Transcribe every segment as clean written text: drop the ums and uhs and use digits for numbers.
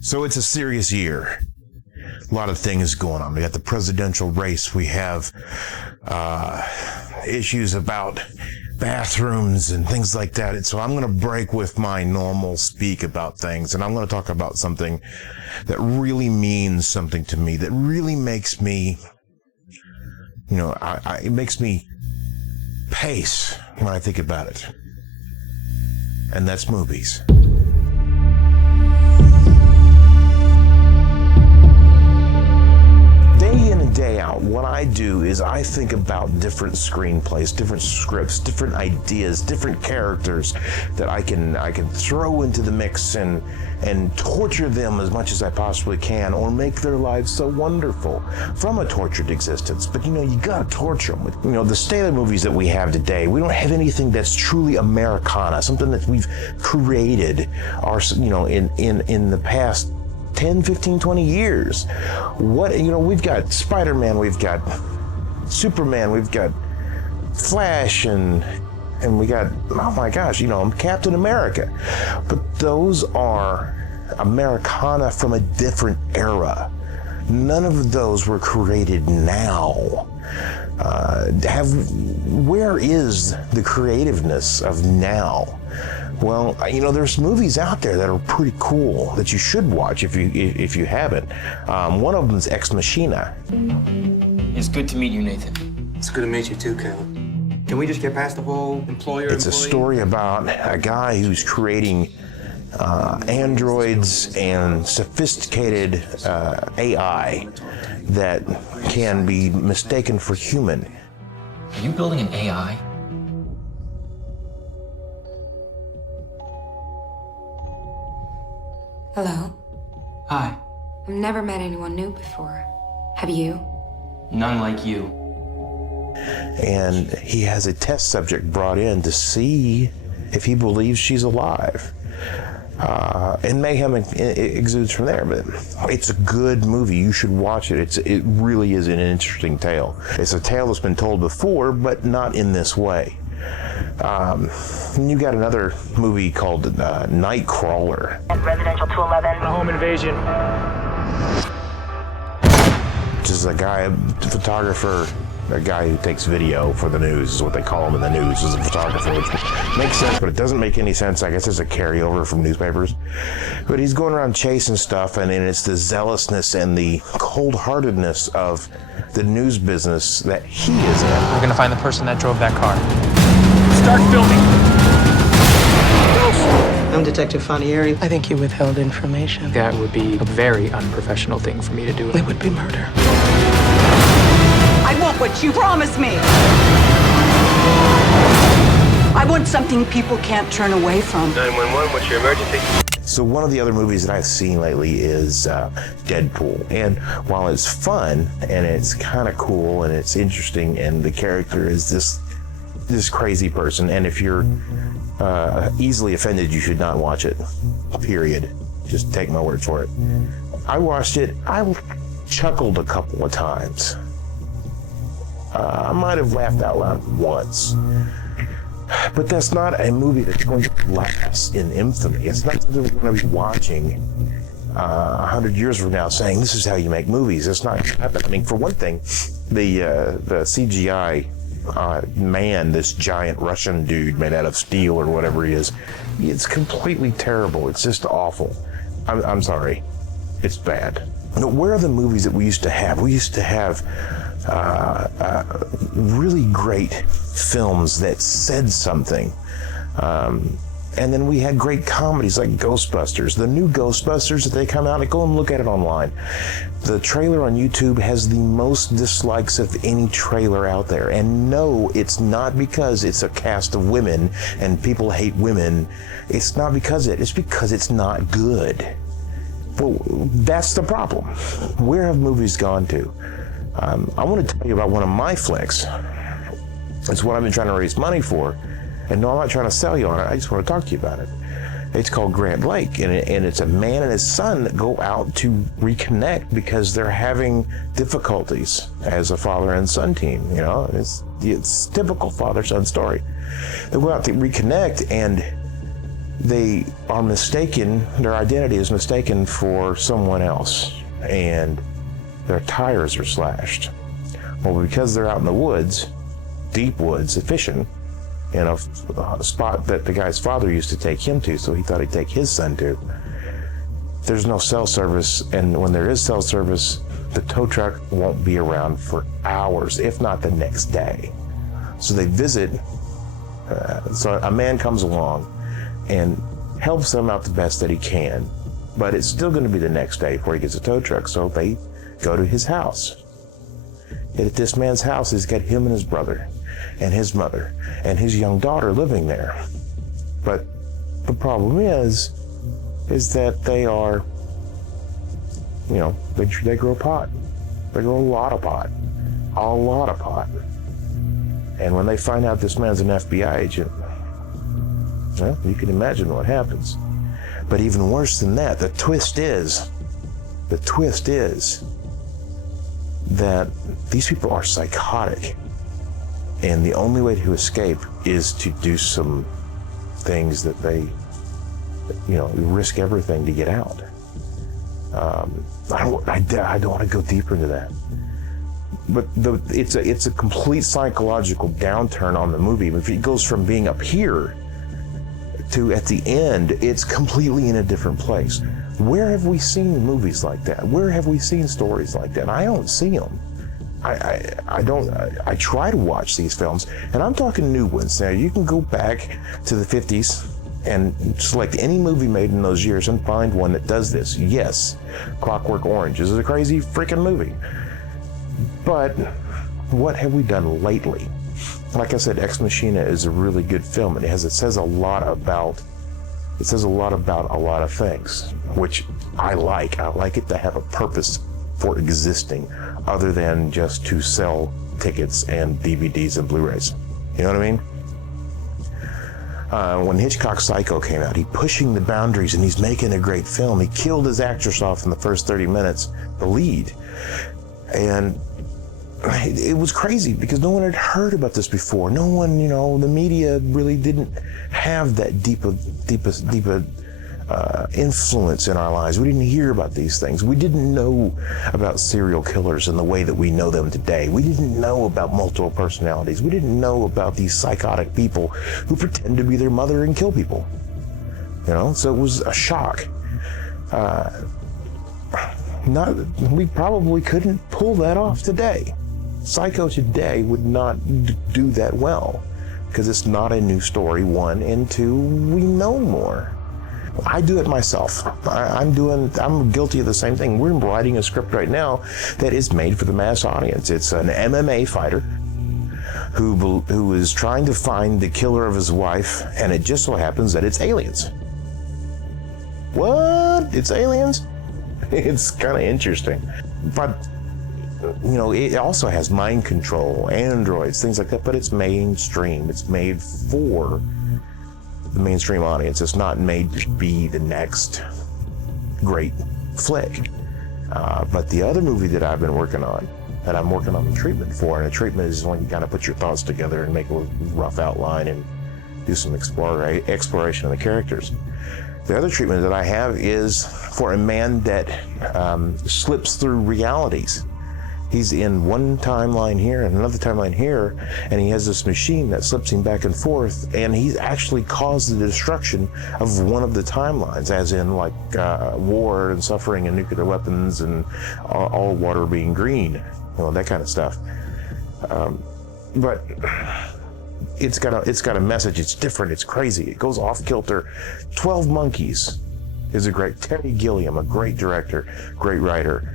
So it's a serious year. A lot of things going on. We got the presidential race. We have issues about bathrooms and things like that. And so I'm going to break with my normal speak about things, and I'm going to talk about something that really means something to me, that really makes me, it makes me pace when I think about it. And that's movies. Day in and day out, what I do is I think about different screenplays, different scripts, different ideas, different characters that I can throw into the mix and torture them as much as I possibly can, or make their lives so wonderful from a tortured existence. But you gotta torture them. The state of the movies that we have today, we don't have anything that's truly Americana, something that we've created in the past 10, 15, 20 years. We've got Spider-Man, we've got Superman, we've got Flash, and we got, oh my gosh, Captain America. But those are Americana from a different era. None of those were created now. Where is the creativeness of now? Well, there's movies out there that are pretty cool that you should watch if you haven't. One of them is Ex Machina. It's good to meet you, Nathan. It's good to meet you too, Caleb. Can we just get past the whole employer? It's a story about a guy who's creating androids and sophisticated AI that can be mistaken for human. Are you building an AI? Hello. Hi. I've never met anyone new before. Have you? None like you. And he has a test subject brought in to see if he believes she's alive. And mayhem exudes from there, but it's a good movie. You should watch it. It really is an interesting tale. It's a tale that's been told before, but not in this way. You got another movie called Nightcrawler. Residential 211. A home invasion. Which is a photographer, a guy who takes video for the news, is what they call him in the news, is a photographer, which makes sense, but it doesn't make any sense. I guess it's a carryover from newspapers. But he's going around chasing stuff, and it's the zealousness and the cold-heartedness of the news business that he is in. We're gonna find the person that drove that car. Start filming. I'm Detective Fanieri. I think you withheld information. That would be a very unprofessional thing for me to do. It would be murder. I want what you promised me. I want something people can't turn away from. 911, what's your emergency? So one of the other movies that I've seen lately is Deadpool. And while it's fun and it's kind of cool and it's interesting and the character is this crazy person, and if you're easily offended, you should not watch it, period. Just take my word for it. I watched it. I chuckled a couple of times. I might have laughed out loud once. But that's not a movie that's going to last in infamy. It's not something we're going to be watching 100 years from now saying, this is how you make movies. It's not going to happen. I mean, for one thing, the CGI man, this giant Russian dude made out of steel or whatever he is, it's completely terrible. It's just awful. I'm sorry. It's bad. Where are the movies that we used to have? We used to have really great films that said something. And then we had great comedies like Ghostbusters. The new Ghostbusters that they come out, go and look at it online. The trailer on YouTube has the most dislikes of any trailer out there. And no, it's not because it's a cast of women and people hate women. It's not because it's because it's not good. Well, that's the problem. Where have movies gone to? I want to tell you about one of my flicks. It's what I've been trying to raise money for. And no, I'm not trying to sell you on it. I just want to talk to you about it. It's called Grant Lake, and it's a man and his son that go out to reconnect because they're having difficulties as a father and son team. It's typical father-son story. They go out to reconnect, and they are mistaken, their identity is mistaken for someone else, and their tires are slashed. Well, because they're out in the woods, deep woods, fishing, in a spot that the guy's father used to take him to, so he thought he'd take his son to. There's no cell service, and when there is cell service, the tow truck won't be around for hours, if not the next day. So they visit, so a man comes along and helps them out the best that he can, but it's still going to be the next day before he gets a tow truck, so they go to his house. And at this man's house, he's got him and his brother and his mother and his young daughter living there. But the problem is that they are, they grow pot. They grow a lot of pot. And when they find out this man's an FBI agent, well, you can imagine what happens. But even worse than that, the twist is that these people are psychotic. And the only way to escape is to do some things that they, risk everything to get out. I don't want to go deeper into that. But it's a complete psychological downturn on the movie. If it goes from being up here to at the end, it's completely in a different place. Where have we seen movies like that? Where have we seen stories like that? I don't see them. I try to watch these films, and I'm talking new ones. Now, you can go back to the 50s and select any movie made in those years and find one that does this. Yes, Clockwork Orange is a crazy freaking movie. But what have we done lately? Like I said, Ex Machina is a really good film, and it says a lot about a lot of things, which I like. I like it to have a purpose for existing, other than just to sell tickets and DVDs and Blu-rays. You know what I mean? When Hitchcock's Psycho came out, he's pushing the boundaries and he's making a great film. He killed his actress off in the first 30 minutes, the lead. And it was crazy because no one had heard about this before. No one, the media really didn't have that deep influence in our lives. We didn't hear about these things. We didn't know about serial killers in the way that we know them today. We didn't know about multiple personalities. We didn't know about these psychotic people who pretend to be their mother and kill people. So it was a shock. We probably couldn't pull that off today. Psycho today would not do that well because it's not a new story, one, and two, we know more. I do it myself. I'm guilty of the same thing. We're writing a script right now that is made for the mass audience. It's an MMA fighter who is trying to find the killer of his wife, and it just so happens that it's aliens. What? It's aliens? It's kind of interesting. But, it also has mind control, androids, things like that, but it's mainstream. It's made for the mainstream audience. It's not made to be the next great flick. But the other movie that I've been working on, that I'm working on the treatment for, and a treatment is when you kind of put your thoughts together and make a rough outline and do some exploration of the characters. The other treatment that I have is for a man that slips through realities. He's in one timeline here and another timeline here, and he has this machine that slips him back and forth, and he's actually caused the destruction of one of the timelines, as in like war and suffering and nuclear weapons and all water being green, that kind of stuff. But it's got a message. It's different. It's crazy. It goes off kilter. 12 Monkeys is Terry Gilliam, a great director, great writer.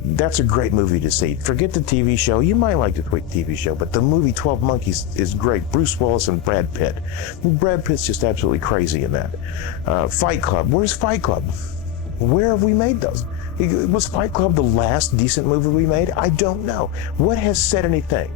That's a great movie to see. Forget the TV show. You might like the TV show, but the movie 12 Monkeys is great. Bruce Willis and Brad Pitt. Brad Pitt's just absolutely crazy in that. Fight Club. Where's Fight Club? Where have we made those? Was Fight Club the last decent movie we made? I don't know. What has said anything?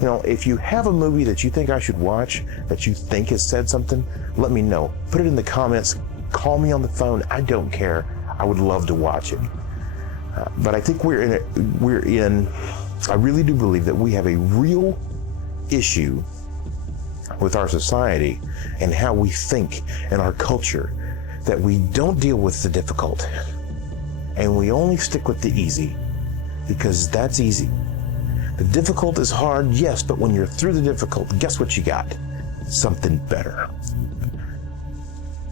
If you have a movie that you think I should watch, that you think has said something, let me know. Put it in the comments. Call me on the phone. I don't care. I would love to watch it. But I think I really do believe that we have a real issue with our society and how we think and our culture, that we don't deal with the difficult and we only stick with the easy because that's easy. The difficult is hard, yes, but when you're through the difficult, guess what you got? Something better.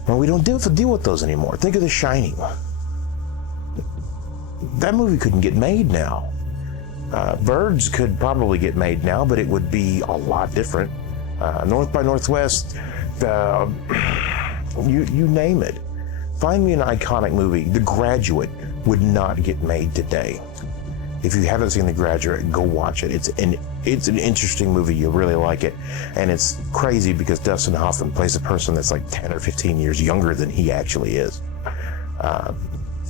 Well, we don't have to deal with those anymore. Think of The Shining. That movie couldn't get made now. Birds could probably get made now, but it would be a lot different. North by Northwest, you name it. Find me an iconic movie. The Graduate would not get made today. If you haven't seen The Graduate, go watch it. It's an interesting movie. You'll really like it. And it's crazy because Dustin Hoffman plays a person that's like 10 or 15 years younger than he actually is.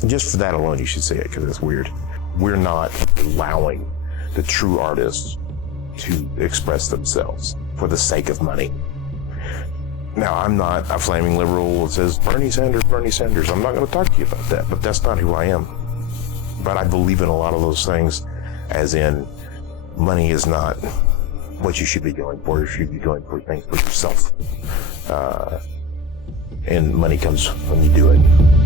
Just for that alone, you should see it because it's weird. We're not allowing the true artists to express themselves for the sake of money. Now, I'm not a flaming liberal that says, Bernie Sanders, Bernie Sanders. I'm not going to talk to you about that, but that's not who I am. But I believe in a lot of those things, as in, money is not what you should be going for. You should be going for things for yourself. And money comes when you do it.